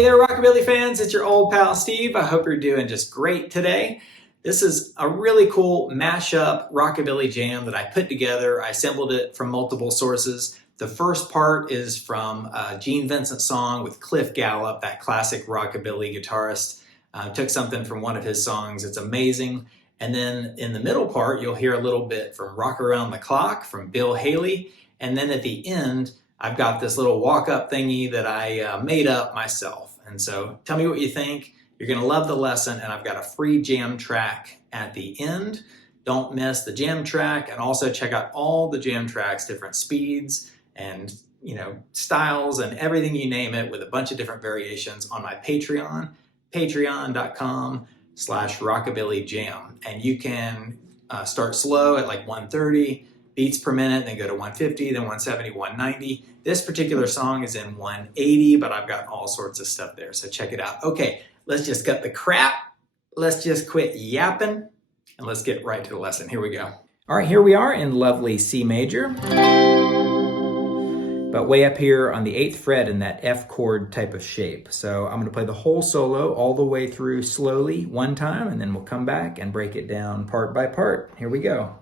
Hey there, Rockabilly fans. It's your old pal Steve. I hope you're doing just great today. This is a really cool mashup Rockabilly jam that I put together. I assembled it from multiple sources. The first part is from a Gene Vincent song with Cliff Gallup, that classic Rockabilly guitarist. Took something from one of his songs. It's amazing. And then in the middle part, you'll hear a little bit from Rock Around the Clock from Bill Haley. And then at the end, I've got this little walk-up thingy that I made up myself. And so tell me what you think. You're going to love the lesson, and I've got a free jam track at the end. Don't miss the jam track, and also check out all the jam tracks, different speeds and styles and everything you name it, with a bunch of different variations on my Patreon, patreon.com/rockabillyjam. And you can start slow at like 130 beats per minute, then go to 150, then 170, 190. This particular song is in 180, but I've got all sorts of stuff there, so check it out. Okay, let's just cut the crap. Let's just quit yapping, and let's get right to the lesson. Here we go. All right, here we are in lovely C major, but way up here on the 8th fret in that F chord type of shape. So I'm gonna play the whole solo all the way through slowly one time, and then we'll come back and break it down part by part. Here we go.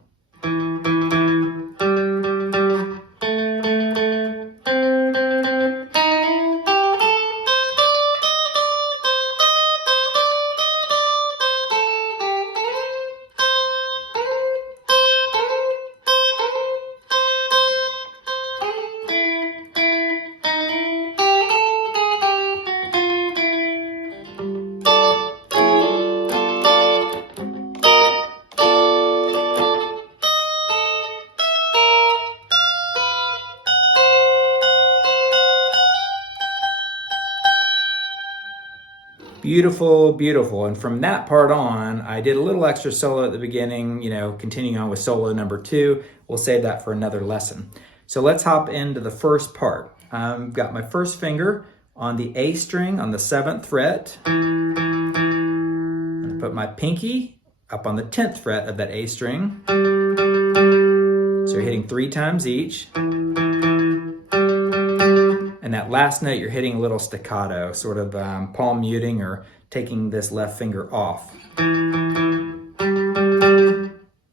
Beautiful, beautiful. And from that part on, I did a little extra solo at the beginning, continuing on with solo number 2. We'll save that for another lesson. So let's hop into the first part. I've got my first finger on the A string on the 7th fret. I'm gonna put my pinky up on the 10th fret of that A string. So you're hitting 3 times each. And that last note, you're hitting a little staccato, sort of palm muting or taking this left finger off.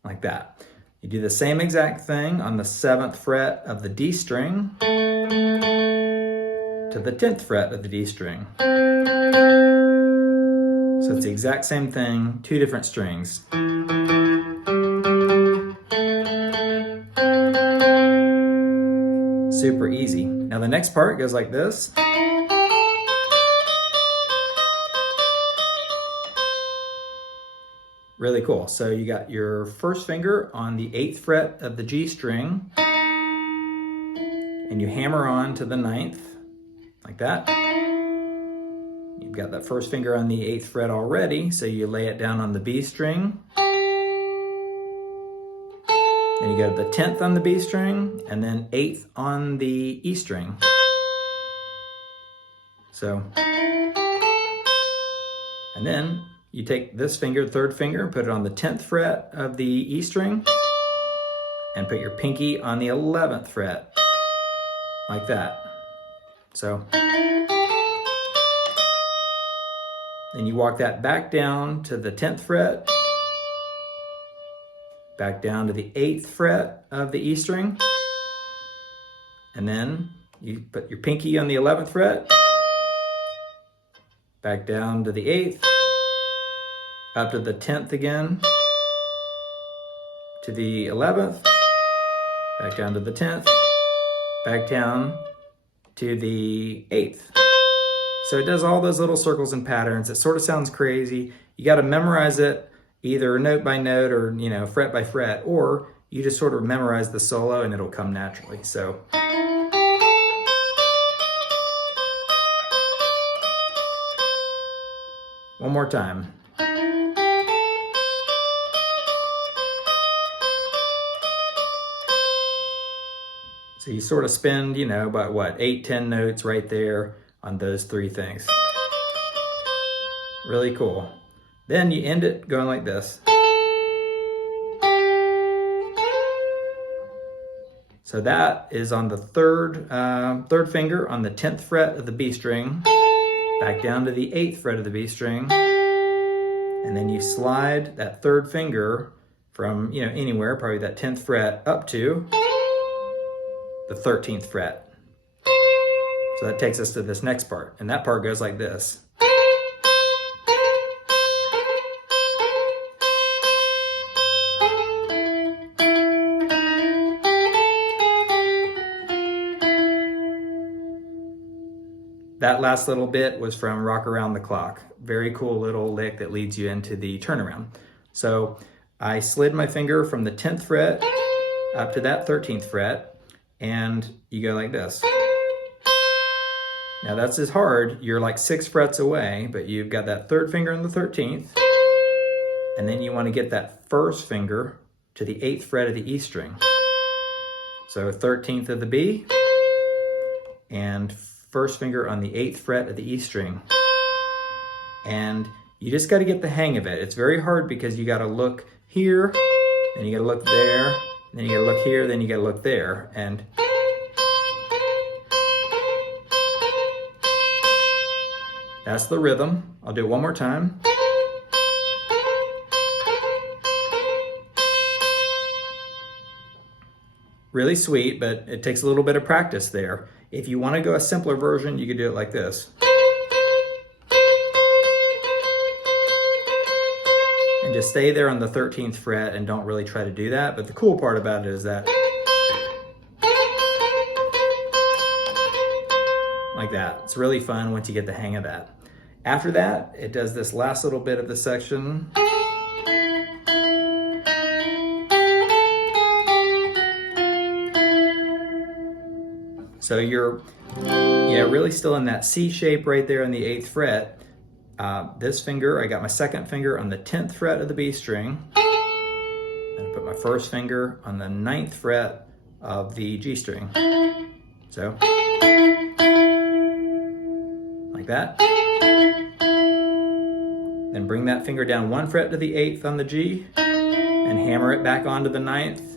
Like that. You do the same exact thing on the 7th fret of the D string to the 10th fret of the D string. So it's the exact same thing, 2 different strings. Super easy. Now the next part goes like this. Really cool. So you got your first finger on the 8th fret of the G string, and you hammer on to the 9th, like that. You've got that first finger on the 8th fret already, so you lay it down on the B string. Then you go to the 10th on the B string, and then 8th on the E string. So, and then you take this finger, 3rd finger, put it on the 10th fret of the E string, and put your pinky on the 11th fret, like that. So, then you walk that back down to the 10th fret, back down to the 8th fret of the E string, and then you put your pinky on the 11th fret, back down to the 8th, up to the 10th again, to the 11th, back down to the 10th, back down to the 8th. So it does all those little circles and patterns. It sort of sounds crazy. You got to memorize it either note by note or fret by fret, or you just sort of memorize the solo and it'll come naturally. So one more time. So you sort of spend, about what, 8-10 notes right there on those 3 things. Really cool. Then you end it going like this. So that is on the third finger on the 10th fret of the B string, back down to the 8th fret of the B string, and then you slide that 3rd finger from, anywhere, probably that 10th fret up to the 13th fret. So that takes us to this next part, and that part goes like this. That last little bit was from Rock Around the Clock. Very cool little lick that leads you into the turnaround. So I slid my finger from the 10th fret up to that 13th fret, and you go like this. Now that's as hard, you're like 6 frets away, but you've got that 3rd finger on the 13th, and then you want to get that 1st finger to the 8th fret of the E string. So 13th of the B, and 1st finger on the 8th fret of the E string. And you just got to get the hang of it. It's very hard because you got to look here, then you got to look there, then you got to look here, then you got to look there. And that's the rhythm. I'll do it one more time. Really sweet, but it takes a little bit of practice there. If you want to go a simpler version, you could do it like this. And just stay there on the 13th fret and don't really try to do that. But the cool part about it is that, like that. It's really fun once you get the hang of that. After that, it does this last little bit of the section. So you're really still in that C shape right there on the 8th fret. This finger, I got my 2nd finger on the 10th fret of the B string. And I put my 1st finger on the 9th fret of the G string. So, like that. Then bring that finger down 1 fret to the 8th on the G and hammer it back onto the 9th.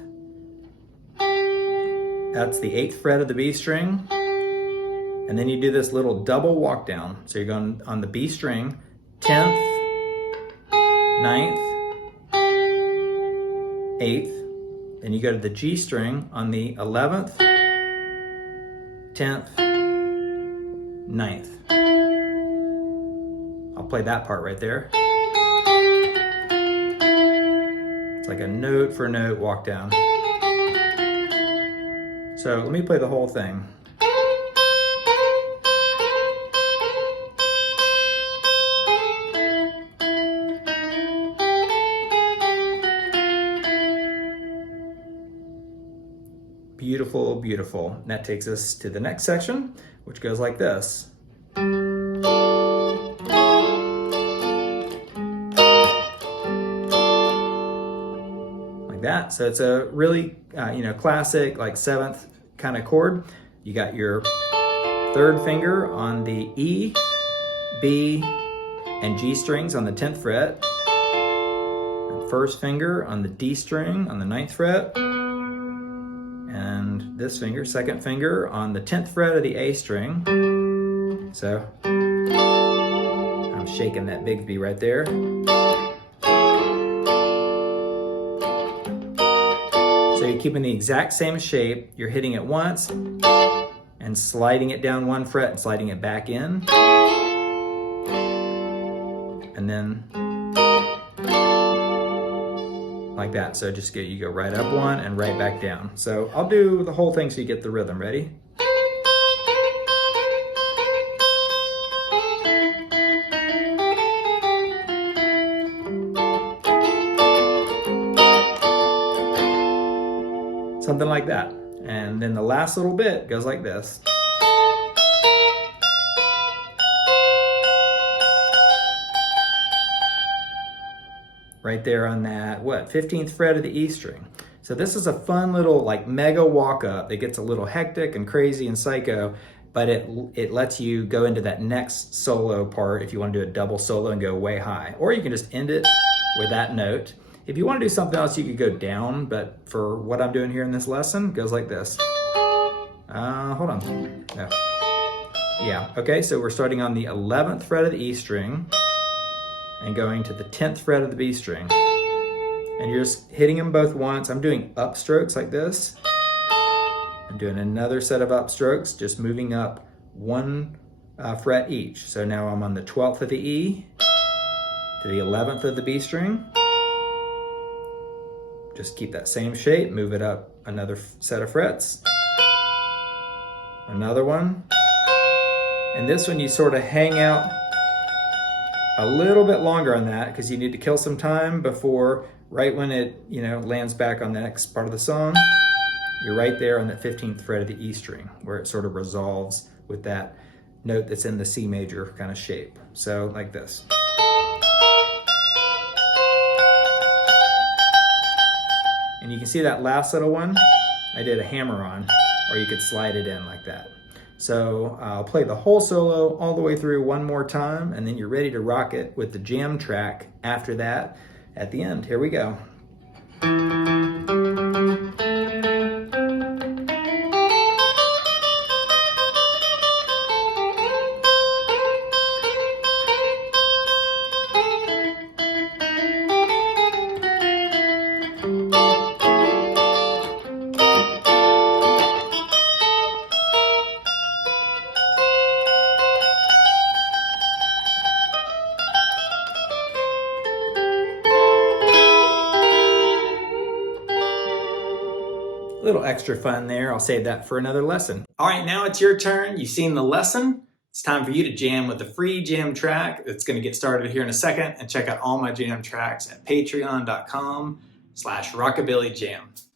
That's the 8th fret of the B string. And then you do this little double walk down. So you're going on the B string, 10th, 9th, 8th. Then you go to the G string on the 11th, 10th, 9th. I'll play that part right there. It's like a note for note walk down. So let me play the whole thing. Beautiful, beautiful. And that takes us to the next section, which goes like this. Like that. So it's a really, classic, like 7th kind of chord. You got your 3rd finger on the E, B, and G strings on the 10th fret. And 1st finger on the D string on the 9th fret. And this finger, 2nd finger on the 10th fret of the A string. So I'm shaking that Bigsby right there. So you're keeping the exact same shape. You're hitting it once and sliding it down 1 fret and sliding it back in. And then like that. So just you go right up 1 and right back down. So I'll do the whole thing so you get the rhythm. Ready? Something like that. And then the last little bit goes like this. Right there on that, 15th fret of the E string. So this is a fun little like mega walk up. It gets a little hectic and crazy and psycho, but it lets you go into that next solo part if you want to do a double solo and go way high. Or you can just end it with that note. If you want to do something else, you could go down, but for what I'm doing here in this lesson, it goes like this. Hold on. No. Yeah, okay, so we're starting on the 11th fret of the E string and going to the 10th fret of the B string. And you're just hitting them both once. I'm doing upstrokes like this. I'm doing another set of upstrokes, just moving up one fret each. So now I'm on the 12th of the E to the 11th of the B string. Just keep that same shape, move it up another set of frets. Another one. And this one you sort of hang out a little bit longer on that because you need to kill some time before, right when it, lands back on the next part of the song, you're right there on the 15th fret of the E string where it sort of resolves with that note that's in the C major kind of shape. So like this. And you can see that last little one, I did a hammer on, or you could slide it in like that. So I'll play the whole solo all the way through one more time, and then you're ready to rock it with the jam track after that at the end. Here we go. A little extra fun there. I'll save that for another lesson. All right, now it's your turn. You've seen the lesson. It's time for you to jam with the free jam track. It's going to get started here in a second. And check out all my jam tracks at patreon.com/rockabillyjam.